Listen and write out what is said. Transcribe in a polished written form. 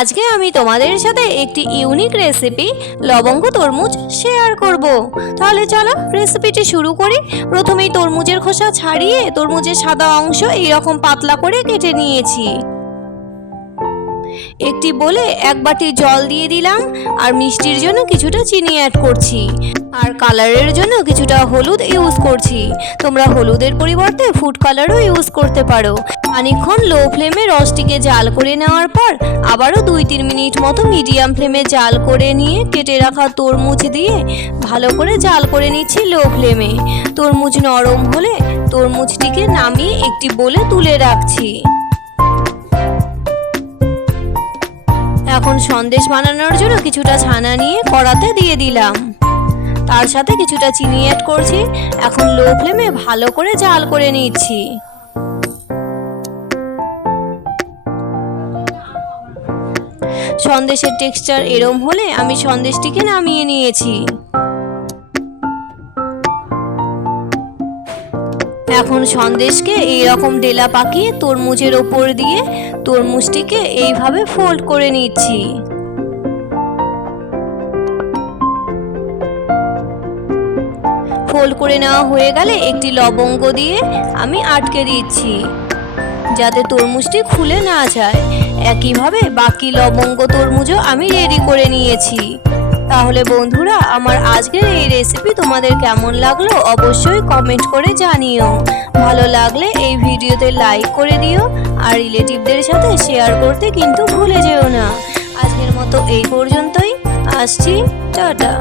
আজকে আমি তোমাদের সাথে একটি ইউনিক রেসিপি লবঙ্গ তরমুজ শেয়ার করব। তাহলে চলো রেসিপিটি শুরু করি। প্রথমেই তরমুজের খোসা ছাড়িয়ে তরমুজের সাদা অংশ এইরকম পাতলা করে কেটে নিয়েছি। একটি বলে 1 বাটি জল দিয়ে দিলাম, আর মিষ্টির জন্য কিছুটা চিনি অ্যাড করছি, আর কালারের জন্য কিছুটা হলুদ ইউজ করছি। তোমরা হলুদের পরিবর্তে ফুড কালারও ইউজ করতে পারো। খানিকক্ষণ লো ফ্লেমে রসটিকে জাল করে নেওয়ার পর আবারও 2-3 মিনিট মতো মিডিয়াম ফ্লেমে জাল করে নিয়ে কেটে রাখা তরমুজ দিয়ে ভালো করে জাল করে নিচ্ছি লো ফ্লেমে। তরমুজ নরম হলে তরমুজটিকে নামিয়ে একটি বলে তুলে রাখছি। এখন সন্দেশ বানানোর জন্য কিছুটা ছানা নিয়ে কড়াতে দিয়ে দিলাম, তার সাথে কিছুটা চিনি অ্যাড করছি। এখন লো ফ্লেমে ভালো করে জাল করে নিচ্ছি। সন্দেশের টেক্সচার এরম হলে আমি সন্দেশটিকে নামিয়ে নিয়েছি। এখন সন্দেশকে এইরকম ডেলা পাকিয়ে তরমুজের ওপর দিয়ে তরমুজটিকে এইভাবে ফোল্ড করে নিচ্ছি। ফোল্ড করে নেওয়া হয়ে গেলে একটি লবঙ্গ দিয়ে আমি আটকে দিচ্ছি, যাতে তরমুজটি খুলে না যায়। একইভাবে বাকি লবঙ্গ তরমুজও আমি রেডি করে নিয়েছি। তাহলে বন্ধুরা, আমার আজকের এই রেসিপি তোমাদের কেমন লাগলো অবশ্যই কমেন্ট করে জানিও। ভালো লাগলে এই ভিডিওতে লাইক করে দিও, আর রিলেটিভদের সাথে শেয়ার করতে কিন্তু ভুলে যেও না। আজকের মতো এই পর্যন্তই, আসছি, টাটা।